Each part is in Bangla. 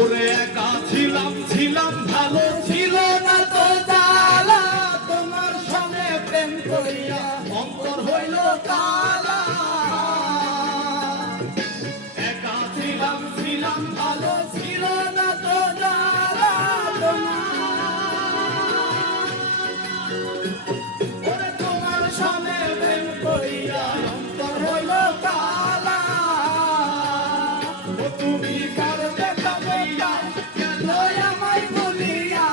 ওরে একা ছিলাম ছিলাম ভালো ছিল না তো জ্বালা, তোমার সঙ্গে প্রেম করিয়া অন্তর হইল কালা। একা ছিলাম ছিলাম ভালো ছিল না তো জ্বালা, ওরে তোমার সঙ্গে প্রেম করিয়া অন্তর হইল কালা। ও তুমি কার দেখা পাইয়া কেন আমায় ভুলিয়া,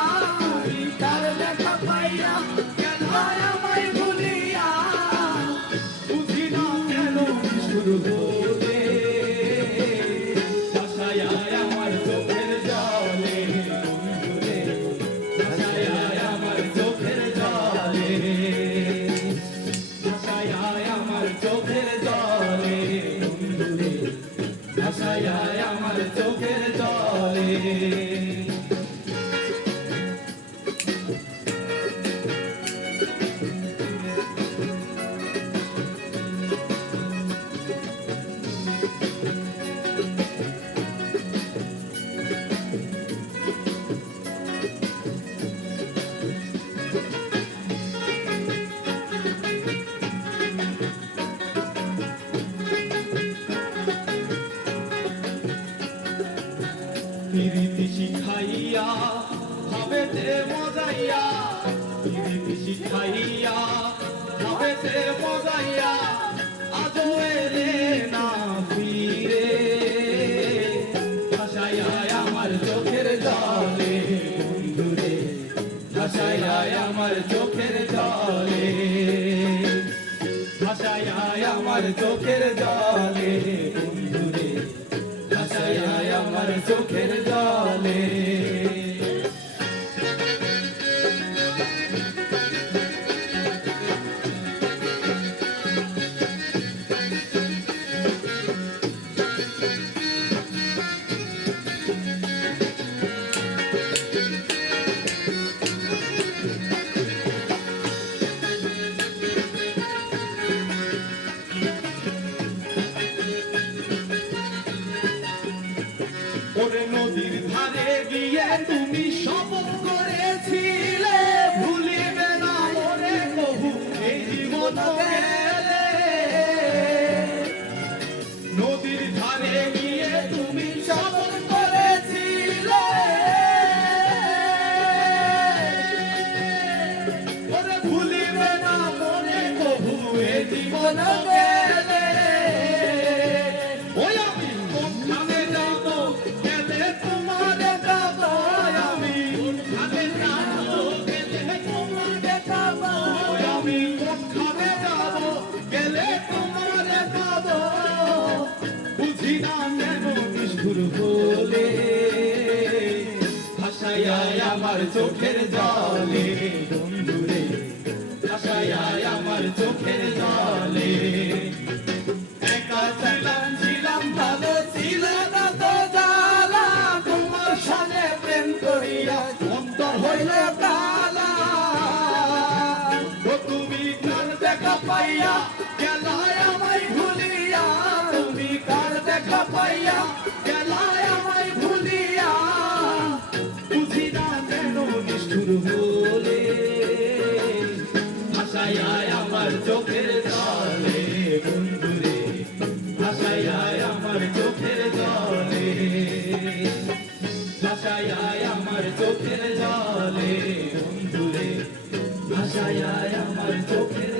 কার দেখা পাইয়া কেন আমায় ভুলিয়া, বুঝি না কেন শুরু হলে ভাষায় আমার চোখের জলে, বন্ধুরে ভাষায় আমার চোখের জলে, ভাষায় আমার চোখের জলে, বন্ধুরে ভাষায় আমার চোখের জলে। পিরিতি শিখাইয়া ভাবেতে মজাইয়া, পিরিতি শিখাইয়া ভাবেতে মজাইয়া, আজও এলে না ফিরে ভাষায় আমার চোখের জলে, বন্ধুরে ভাষায় আমার চোখের জলে, ভাষায় আমার চোখের জলে, বন্ধুরে ভাষায় আমার চোখের জলে। ওরে নদীর ধারে গিয়ে তুমি শপথ করেছিলে, ভুলিবে না ওরে কবু এই জীবন গেলে। নদীর ধারে গিয়ে তুমি শপথ করেছিলে, ওরে ভুলিবে না ওরে কবু এই জীবন গেলে। ওই আমি কোনখানে যাব গেলে তোমার দেখাব, আমি কোনখানে যাব গেলে তোমার দেখাব, আমি কোনখানে যাব গেলে তোমার দেখাব, বুঝি না কেন নিষ্ঠুর বলে ভাষায় আমার চোখের জলে, বন্ধুরে ভাষায় আমার চোখের জলে। একা ছিলাম ছিলাম ভালো ছিল না তো জ্বালা, তোমার সঙ্গে প্রেম করিয়া অন্তর হইল কালা। ও তুমি কার দেখা পাইয়া গেলায় আমায় ভুলিয়া, তুমি কার দেখা পাইয়া গেলায় আমায় ভুলিয়া, বুঝি না কেন নিষ্ঠুর বলে ভাষায় আমার চোখের জলে, বন্ধুরে ভাষায় আমার চোখের জলে, ভাষায় আমার চোখের জলে, বন্ধুরে ভাষায় আমার চোখের